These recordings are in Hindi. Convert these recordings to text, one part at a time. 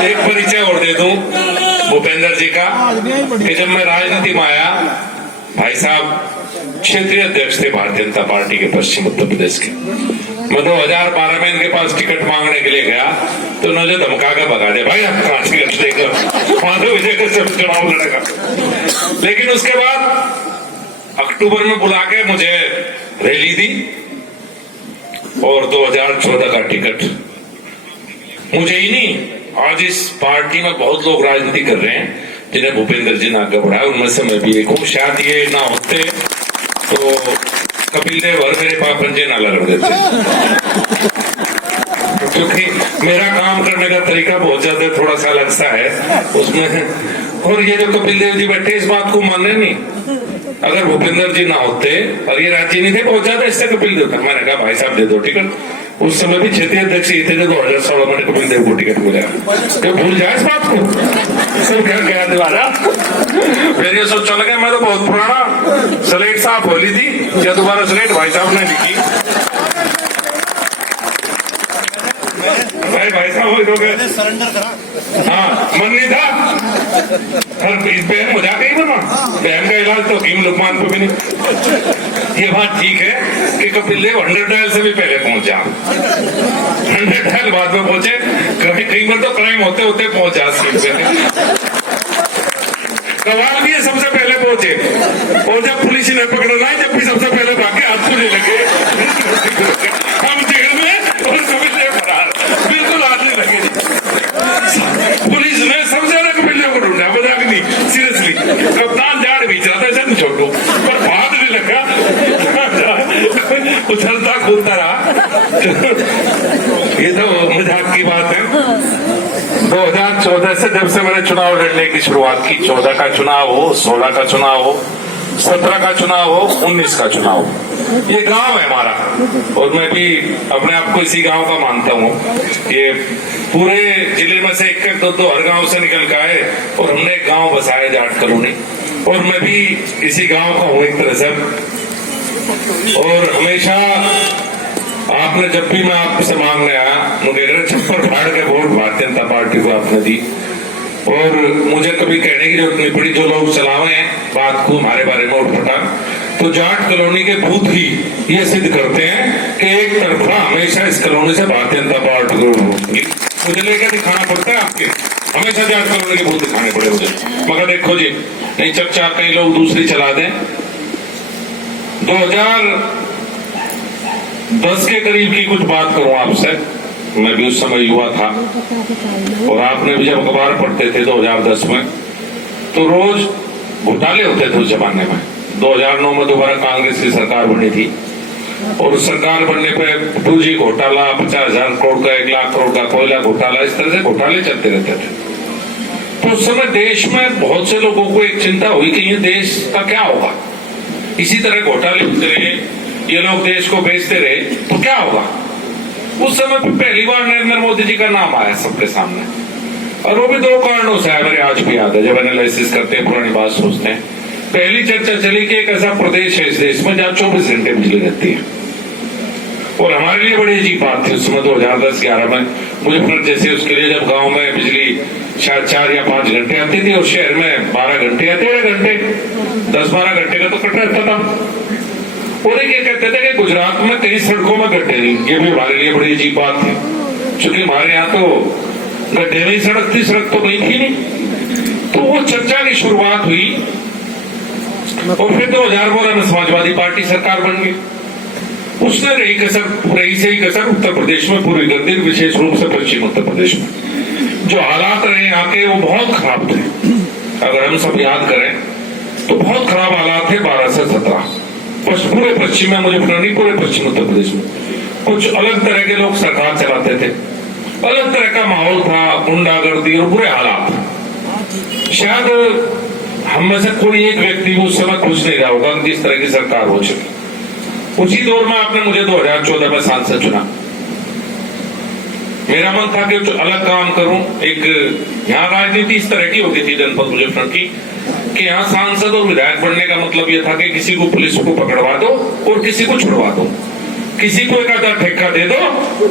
एक परिचय और दे दूं भूपेंद्र जी का कि जब मैं राजनीति में आया, भाई साहब क्षेत्रीय अध्यक्ष थे भारतीय जनता पार्टी के पश्चिम उत्तर प्रदेश के। मैं 2012 में इनके पास टिकट मांगने के लिए गया तो उन्होंने धमका कर भगा दिया, भाई आप कहां टिकट देकर माधव विजय का सब चुनाव लड़ेगा। लेकिन उसके बाद अक्टूबर में बुला के मुझे रैली दी और 2014 का टिकट मुझे ही नहीं, आज इस पार्टी में बहुत लोग राजनीति कर रहे हैं जिन्हें भूपेंद्र जी ने आगे बढ़ाया, उनमें से मैं भी एक हूँ। शायद ये ना होते तो कपिल देव और मेरे पास पंजे ना लग देते, क्योंकि मेरा काम करने का तरीका बहुत ज्यादा थोड़ा सा अलग सा है उसमें। और ये जो कपिल देव जी बैठे इस बात को माने नहीं, अगर भूपेंद्र जी ना होते और ये राजी नहीं थे बहुत ज्यादा इससे कपिल देव था। मैंने कहा भाई साहब दे दो टिकट, उस समय भी क्षेत्रीय अध्यक्ष ये थे जो 2016 में कपिल देव को टिकट मिला। तो भूल जाए इस बात को, सब क्या गया दोबारा फिर ये सोच चल गया मैं तो बहुत पुराना स्लेट साफ होली थी या दोबारा स्लेट भाई साहब ने लिखी। भाई साहब हो गए सरेंडर करा, हाँ मन नहीं था। इस बहन हो जाके ही बना, बहन का इलाज तो हकीम लुकमान को भी नहीं। ये बात ठीक है कि कपिल देव 100 डायल से भी पहले पहुंचा, 100 डायल बाद में पहुंचे, कहीं बार तो क्राइम होते होते पहुंचा सीट पे। कवाल भी ये सबसे पहले पहुंचे और जब पुलिस ने पकड़ना है जब भी सबसे पहले भागे हाथ खुले लगे हम जेल में और कपिल देव फरार, बिल्कुल हाथ नहीं लगे। पुलिस ने सबसे ज्यादा कपिल देव को ढूंढा, मजाक नहीं सीरियसली। कप्तान झाड़ बीच रहा था सर छोटू पर हाथ नहीं लगा, उछलता कूदता रहा। ये तो मजाक की बात है। 2014 से जब से मैंने चुनाव लड़ने की शुरुआत की, 14 का चुनाव हो, 16 का चुनाव हो, 17 का चुनाव हो, 19 का चुनाव हो, ये गांव है हमारा और मैं भी अपने आप को इसी गांव का मानता हूँ। ये पूरे जिले में से एक दो हर गांव से निकल के आए और हमने एक गांव बसाया जाट कॉलोनी, और मैं भी इसी गांव का हूँ एक तरह से। और हमेशा आपने जब भी मैं आपसे मांगने आया मुझे छप्पर फाड़ के वोट भारतीय जनता पार्टी को आपने दी, और मुझे कभी कहने की जरूरत नहीं पड़ी जो लोग चलावे हैं बात को हमारे बारे में उठपटा, तो जाट कॉलोनी के बूथ ही ये सिद्ध करते हैं कि एक तरफा हमेशा इस कॉलोनी से भारतीय जनता पार्टी को मुझे लेकर दिखाना पड़ता है। आपके हमेशा जाट कॉलोनी के बूथ दिखाने पड़े मुझे, मगर देखो जी नहीं चर्चा कई लोग दूसरी चला दें। 2010 के करीब की कुछ बात करूं आपसे, मैं भी उस समय युवा था और आपने भी जब अखबार पढ़ते थे 2010 में तो रोज घोटाले होते थे उस जमाने में। 2009 में दोबारा कांग्रेस की सरकार बनी थी और उस सरकार बनने पे 2G घोटाला, 50,000 करोड़ का, 1 लाख करोड़ का कोयला घोटाला, इस तरह से घोटाले चलते रहते थे। तो उस समय देश में बहुत से लोगों को एक चिंता हुई कि ये देश का क्या होगा, इसी तरह घोटाले होते रहे, ये लोग देश को बेचते रहे तो क्या होगा। उस समय पहली बार नरेंद्र मोदी जी का नाम आया सबके सामने, और वो भी 2 कारणों से आया, मेरे आज भी याद है। जब एनालिसिस करते हैं पुरानी बात सोचते हैं, पहली चर्चा चली कि एक ऐसा प्रदेश है इस देश में जहां 24 घंटे बिजली रहती है, और हमारे लिए बड़ी अजीब बात थी उस समय 2010-11 में मुजफ्फरनगर जैसे उसके लिए जब गांव में बिजली शायद 4 या 5 घंटे आती थी और शहर में 12 घंटे या 13 घंटे, 10-12 घंटे का तो कट रहता था। और ये कहते थे कि गुजरात में कई सड़कों में गड्ढे नहीं, ये भी हमारे लिए बड़ी अजीब बात थी, क्योंकि हमारे यहाँ तो गड्ढे नहीं सड़क थी, सड़क तो नहीं थी नहीं। तो वो चर्चा की शुरुआत हुई और फिर 2012 में समाजवादी पार्टी सरकार बन गई। उसने रही से ही कसर उत्तर प्रदेश में पूरी कर दी, विशेष रूप से पश्चिम उत्तर प्रदेश में जो हालात रहे यहाँ के वो बहुत खराब थे। अगर हम सब याद करें तो बहुत खराब हालात थे 12 से 17 पूरे पश्चिम में, मुझे नहीं पूरे पश्चिम उत्तर प्रदेश में कुछ अलग तरह के लोग सरकार चलाते थे, अलग तरह का माहौल था, गुंडागर्दी और बुरे हालात। शायद हम में से कोई एक व्यक्ति उस समय खुश नहीं रहा होगा जिस तरह की सरकार हो चुकी। उसी दौर में आपने मुझे 2014 में सांसद चुना, मेरा मन था कि अलग काम करूं। एक यहाँ राजनीति इस तरह की होती थी जनपद मुजफ्फरनगर की कि यहाँ सांसद और विधायक बनने का मतलब यह था कि किसी को पुलिस को पकड़वा दो और किसी को छुड़वा दो, किसी को एक आधा ठेका दे दो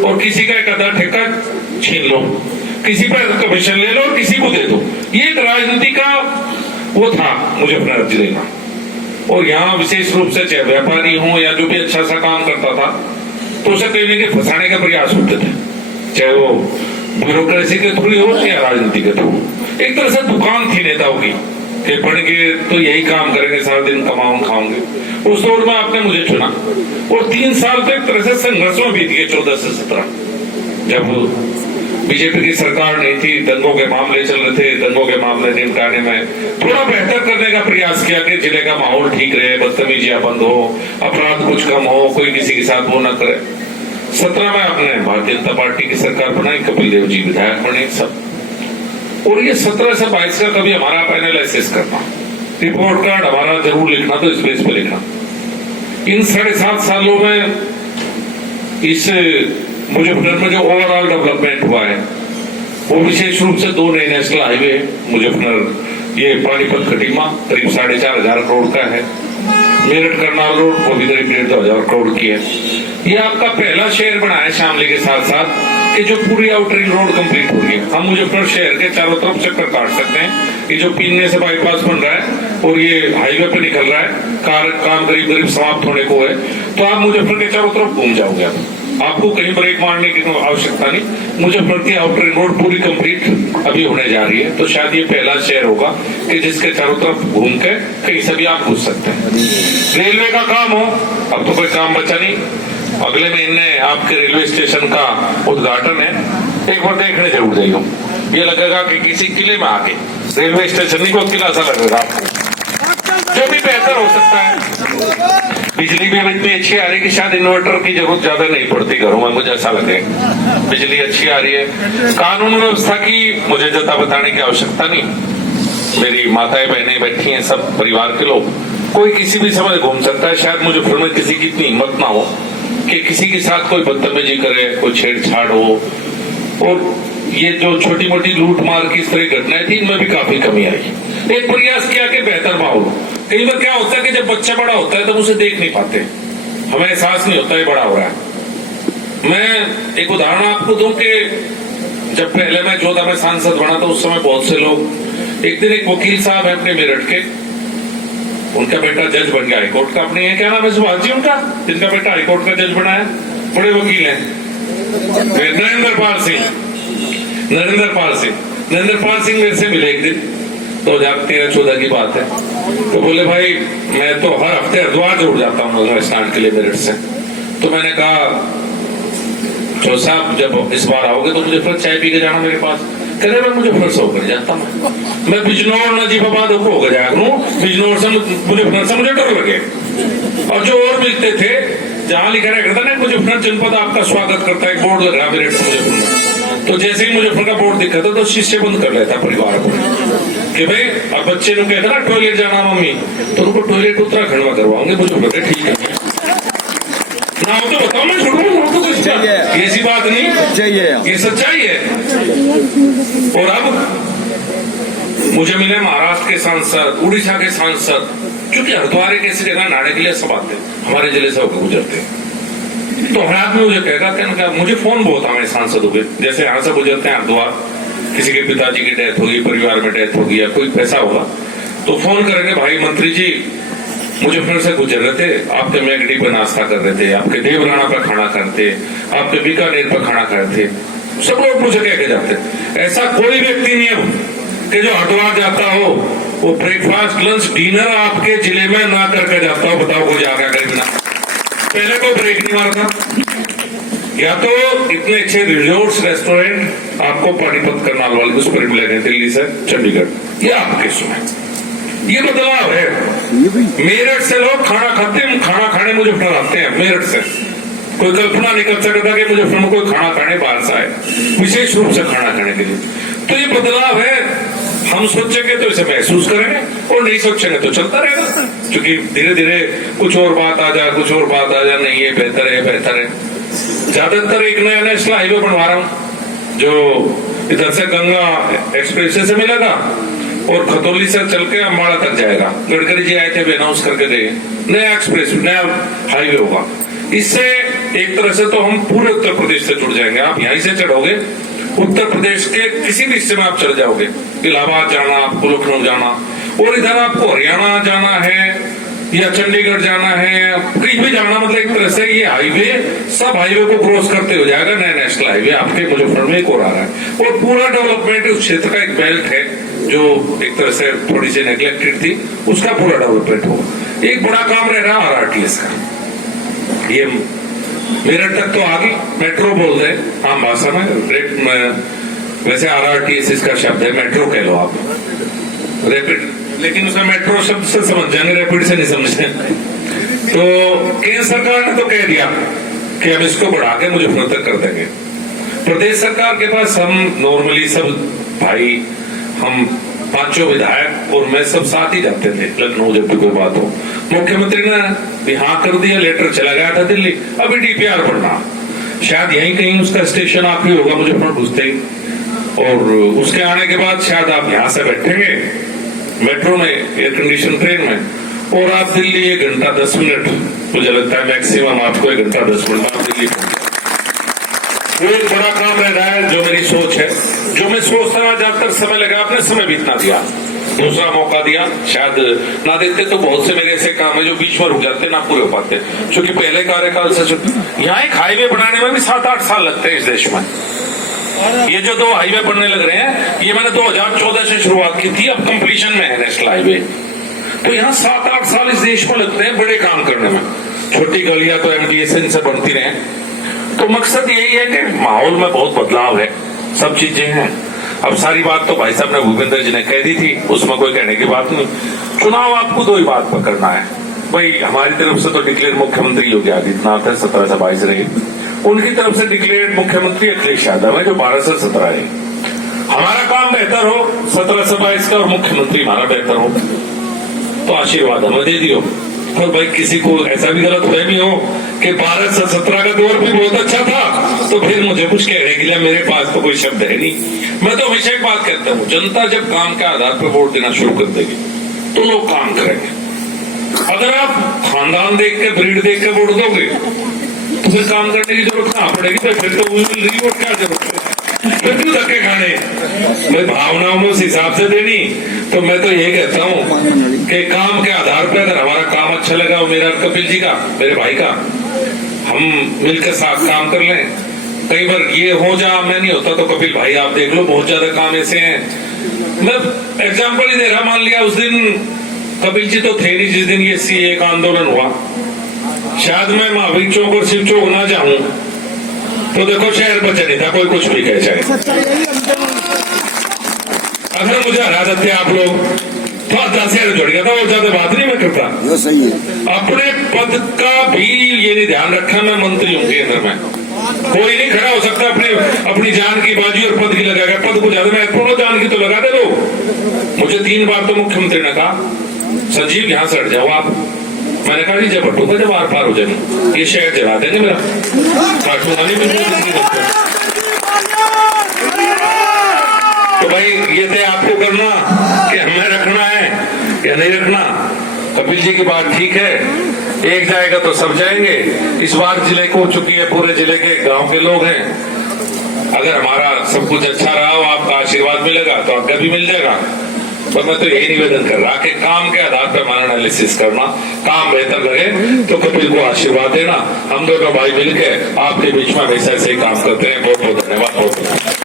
और किसी का एक आधा ठेका छीन लो, किसी पर कमीशन ले लो, किसी को दे दो। ये एक राजनीति का वो था मुजफ्फरनगर जिले का। और यहाँ विशेष रूप से चाहे व्यापारी हो या जो भी अच्छा सा काम करता था तो उसे कहीं ना कहीं फंसाने का प्रयास होते थे, चाहे वो ब्यूरोक्रेसी के थ्रू हो या राजनीति के थ्रू। एक तरह से दुकान थी नेताओं की कि पढ़ के तो यही काम करेंगे, सारा दिन कमाऊं खाऊंगे। उस दौर में आपने मुझे चुना और 3 साल तो एक तरह से संघर्ष में बीत गए, 14 से 17, जब बीजेपी की सरकार नहीं थी, दंगों के मामले चल रहे थे। दंगों के मामले निपटाने में थोड़ा बेहतर करने का प्रयास किया कि जिले का माहौल ठीक रहे, बदतमीजियां बंद हो, अपराध कुछ कम हो, कोई किसी के साथ वो न करे। 17 में आपने भारतीय जनता पार्टी की सरकार बनाई, कपिल देव जी विधायक बने सब। और ये 17 से 22 का कभी हमारा आप एनालिसिस करना, रिपोर्ट कार्ड हमारा जरूर लिखना, तो इस बेस पे लिखना। इन 7.5 सालों में इस मुजफ्फरनगर में जो ओवरऑल डेवलपमेंट हुआ है वो विशेष रूप से 2 नए नेशनल हाईवे मुजफ्फरनगर, ये पानीपत खटीमा करीब 4,500 करोड़ का है, मेरठ करनाल रोड वो भी करीब 1,500 करोड़ की है। ये आपका पहला शहर बना है शामली के साथ साथ कि जो पूरी आउटरिंग रोड कंप्लीट हो गई है। हम मुजफ्फरनगर शहर के चारों तरफ चक्कर काट सकते हैं। ये जो पीने से बाईपास बन रहा है और ये हाईवे पे निकल रहा है, काम करीब करीब समाप्त होने को है, तो आप मुजफ्फरनगर के चारों तरफ घूम जाओगे। आपको कहीं ब्रेक मारने की आवश्यकता नहीं। मुजफ्फरनगर की आउटरिंग रोड पूरी कंप्लीट अभी होने जा रही है, तो शायद ये पहला शहर होगा कि जिसके चारों तरफ घूम के कहीं से भी आप घुस सकते हैं। रेलवे का काम हो, अब तो कोई काम बचा नहीं। अगले महीने आपके रेलवे स्टेशन का उद्घाटन है, एक बार देखने जरूर जाइए। ये लगेगा कि किसी किले में आके रेलवे स्टेशन नहीं, कोई किला सा लगेगा आपको, जो भी बेहतर हो सकता है। बिजली भी इतनी अच्छी आ रही है कि शायद इन्वर्टर की जरूरत ज्यादा नहीं पड़ती घरों में, मुझे ऐसा लगे। बिजली अच्छी आ रही है। कानून व्यवस्था की मुझे ज्यादा बताने की आवश्यकता नहीं, मेरी माताएं बहनें बैठी हैं, सब परिवार के लोग, कोई किसी भी समय घूम सकता है। शायद मुजफ्फरनगर में किसी की इतनी हिम्मत ना हो कि किसी के साथ कोई बदतमीजी करे, कोई छेड़छाड़ हो। और ये जो छोटी मोटी लूट मार की इस तरह की घटनाएं थी, इनमें भी काफी कमी आई। एक प्रयास किया कि बेहतर माहौल। कई बार क्या होता है कि जब बच्चा बड़ा होता है तो उसे देख नहीं पाते, हमें एहसास नहीं होता है बड़ा हो रहा है। मैं एक उदाहरण आपको दूं कि जब पहले मैं 14 में सांसद बना तो उस समय बहुत से लोग, एक दिन एक वकील साहब है अपने मेरठ के, उनका बेटा जज बन गया हाईकोर्ट का। अपने क्या नाम है सुभाष जी उनका, जिनका बेटा हाईकोर्ट का जज बना है, बड़े वकील हैं, नरेंद्र पाल सिंह मेरे से मिले एक दिन, 2013-14 की बात है। तो बोले भाई मैं तो हर हफ्ते हरिद्वार जरूर जाता हूँ स्नान के लिए मेरठ से। तो मैंने कहा जो साहब जब इस बार आओगे तो मुझे फिर चाय पी के जाना मेरे पास। कहते मैं मुझे फिर से होकर जाता हूँ, मैं बिजनौर नजीबाबाद होकर जाया करूँ, बिजनौर से मुझे डर लगे। और जो और मिलते थे जहाँ लिखा रहता ना मुजफ्फरनगर जनपद आपका स्वागत करता है, एक बोर्ड लग रहा मेरठ मुजफ्फरनगर, तो जैसे ही मुजफ्फरनगर का बोर्ड दिखा था तो शीशे बंद कर लेता परिवार को कि भाई अब बच्चे को कहता ना टॉयलेट जाना मम्मी, तो उनको टॉयलेट उत्तराखंड में करवाओगे। मुजफ्फरनगर ठीक है ना, तो बताओ मैं छोड़ूंगा तो कुछ, ऐसी बात नहीं, ये सच्चाई है। और अब मुझे मिले महाराष्ट्र के सांसद, उड़ीसा के सांसद, क्योंकि हरिद्वार एक ऐसी जगह नाड़े के लिए सब आते हैं, हमारे जिले से होकर गुजरते हैं। तो हर आदमी मुझे कहता, मुझे फोन बहुत आए सांसदों के, जैसे यहाँ से गुजरते हैं हरिद्वार, किसी के पिताजी की डेथ होगी, परिवार में डेथ होगी या कोई पैसा होगा, तो फोन करेंगे भाई मंत्री जी मुझे फिर से गुजर रहे थे, आपके मैगडी पर नाश्ता कर रहे थे, आपके देवराना पर खाना खाते, आपके बीकानेर पर खाना खाते। सब लोग मुझे कह के जाते। ऐसा कोई व्यक्ति नहीं है कि जो हरिद्वार जाता हो वो ब्रेकफास्ट लंच डिनर आपके जिले में ना करके जाता हो। बताओ कोई जाएगा करीब ना, पहले कोई ब्रेक नहीं मारता। या तो इतने अच्छे रिजोर्ट्स रेस्टोरेंट आपको पानीपत करनाल वाले उस पर मिलेंगे, दिल्ली से चंडीगढ़, ये आपके सुने। ये बदलाव है। मेरठ से लोग खाना खाने मुजफ्फरनगर आते हैं मेरठ से। कोई कल्पना नहीं कर सकता कि मुजफ्फरनगर में कोई खाना खाने बाहर से आए, विशेष रूप से खाना खाने के लिए। तो ये बदलाव है। हम सोचेंगे तो इसे महसूस करेंगे और नहीं सोचेंगे तो चलता रहेगा, क्योंकि धीरे धीरे कुछ और बात आ जाए, कुछ और बात आ जाए, नहीं ये बेहतर है। ज्यादातर एक नया नेशनल हाईवे बनवा रहा हूँ जो इधर से गंगा एक्सप्रेस से मिलेगा और खतौली से चल के अम्बाड़ा तक जाएगा। गडकरी जी आए थे, अनाउंस करके गए, नया एक्सप्रेस, नया हाईवे होगा। इससे एक तरह से तो हम पूरे उत्तर प्रदेश से जुड़ जाएंगे। आप यहीं से चढ़ोगे, उत्तर प्रदेश के किसी भी हिस्से में आप चले जाओगे, इलाहाबाद जाना, आपको लखनऊ जाना, और इधर आपको हरियाणा जाना है या चंडीगढ़ जाना है, कहीं भी जाना, मतलब एक तरह से ये हाईवे सब हाईवे को क्रॉस करते हो जाएगा। नया नेशनल हाईवे आपके मुजफ्फरनगर में एक और आ रहा है, और पूरा डेवलपमेंट उस क्षेत्र का एक बेल्ट है जो एक तरह से थोड़ी सी नेग्लेक्टेड थी, उसका पूरा डेवलपमेंट होगा। एक बड़ा काम रह रहा है आरआरटीएस का। ये मेरठ तक तो आगे मेट्रो बोल रहे आम भाषा में, वैसे आरआरटीएस इसका शब्द है, मेट्रो कह लो आप, रैपिड, लेकिन उसमें मेट्रो शब्द से समझ जाएंगे, रैपिड से नहीं समझे। तो केंद्र सरकार ने तो कह दिया कि हम इसको बढ़ा के मुजफ्फरनगर तक कर देंगे। प्रदेश सरकार के पास हम नॉर्मली सब भाई, हम पांचों विधायक और मैं सब साथ ही जाते थे लखनऊ जब भी कोई बात हो। मुख्यमंत्री ने हाँ कर दिया, लेटर चला गया था दिल्ली, अभी डीपीआर पढ़ना, शायद यहीं कहीं उसका स्टेशन आखिरी होगा मुजफ्फरनगर घुसते ही, और उसके आने के बाद शायद आप यहाँ से बैठेंगे मेट्रो में, एयर कंडीशन ट्रेन में, और आप दिल्ली 1 घंटा 10 मिनट, मुझे लगता है मैक्सिमम आपको 1 घंटा 10 मिनट आप दिल्ली पहुंच। वो एक बड़ा काम रह रहा है जो मेरी सोच है, जो मैं सोचता रहा, ज्यादातर समय लगा, आपने समय बीतना दिया, दूसरा मौका दिया, शायद ना देते तो बहुत से मेरे ऐसे काम है जो बीच में रुक जाते, ना पूरे हो पाते, क्योंकि पहले कार्यकाल से यहाँ एक हाईवे बनाने में भी 7-8 साल लगते हैं इस देश में। ये जो 2 हाईवे बनने लग रहे हैं, ये मैंने 2014 से शुरुआत की थी, अब कंप्लीशन में है नेशनल हाईवे। तो यहाँ 7-8 साल इस देश में लगते हैं बड़े काम करने में। छोटी गलियां तो एमडीएसएन से बनती रहे, तो मकसद यही है कि माहौल में बहुत बदलाव है, सब चीजें हैं। अब सारी बात तो भाई साहब ने, भूपेंद्र जी ने कह दी थी, उसमें कोई कहने की बात नहीं। चुनाव आपको 2 ही बात पर करना है भाई। हमारी तरफ से तो डिक्लेयर मुख्यमंत्री योगी आदित्यनाथ है, 17 से 22 रहे, उनकी तरफ से डिक्लेयर मुख्यमंत्री अखिलेश यादव है जो 12 से 17 है। हमारा काम बेहतर हो 17 से 22 का, और मुख्यमंत्री हमारा बेहतर हो, तो आशीर्वाद हमें दे दियो। और भाई किसी को ऐसा भी गलत फहमी हो कि 12 से 17 का दौर भी बहुत अच्छा था, तो फिर मुझे कुछ कहने के लिए मेरे पास तो कोई शब्द है नहीं। मैं तो हमेशा एक बात कहता हूँ, जनता जब काम के आधार पर वोट देना शुरू कर देगी तो लोग काम करेंगे। अगर आप खानदान देख के, ब्रीड देख के वोट दोगे तो फिर काम करने की जरूरत कहाँ पड़ेगी, तो फिर तो वोट क्या जरूरत है, फिर क्यों धक्के खाने। मैं भावनाओं में उस हिसाब से देनी, तो मैं तो ये कहता हूँ कि काम के आधार पर अगर हमारा काम अच्छा लगा, वो मेरा कपिल जी का, मेरे भाई का, हम मिलकर साथ काम कर लें। कई बार ये हो जा, मैं नहीं होता तो कपिल भाई आप देख लो, बहुत ज्यादा काम ऐसे हैं। मैं एग्जाम्पल ही दे रहा, मान लिया उस दिन कपिल जी तो थे नहीं जिस दिन ये सीए का आंदोलन हुआ, शायद मैं महावीर चौक और शिव चौक ना जाऊं तो देखो शहर बचा नहीं था, कोई कुछ भी कह जाए। अगर मुझे हरा देते आप लोग तो 10 शहर जुड़ गया था, और ज्यादा बात नहीं मैं करता। अपने पद का भी ये नहीं ध्यान रखा, मैं मंत्री हूँ केंद्र में, कोई नहीं खड़ा हो सकता अपनी जान की बाजी और पद की लगाएगा। पद को ज्यादा महत्वपूर्ण, जान की तो लगा दे दो। मुझे 3 बार तो मुख्यमंत्री ने कहा, संजीव यहाँ से हट जाओ आप। मैंने कहा जी जब हटूंगा जब आर पार हो जाएंगे, ये शहर जला देंगे मेरा, काटूंगा नहीं मैं। तो भाई ये थे आपको करना कि हमें रखना है या नहीं रखना। कपिल जी की बात ठीक है, एक जाएगा तो सब जाएंगे। इस बार जिले को हो चुकी है, पूरे जिले के गांव के लोग हैं। अगर हमारा सब कुछ अच्छा रहा हो, आपका आशीर्वाद मिलेगा तो आगे भी मिल जाएगा। तो मैं तो यही निवेदन कर रहा कि काम के आधार पर हमारा एनालिसिस करना, काम बेहतर लगे तो कपिल को आशीर्वाद देना। हम दोनों भाई मिलकर आपके बीच में हमेशा से काम करते हैं। बहुत बहुत धन्यवाद।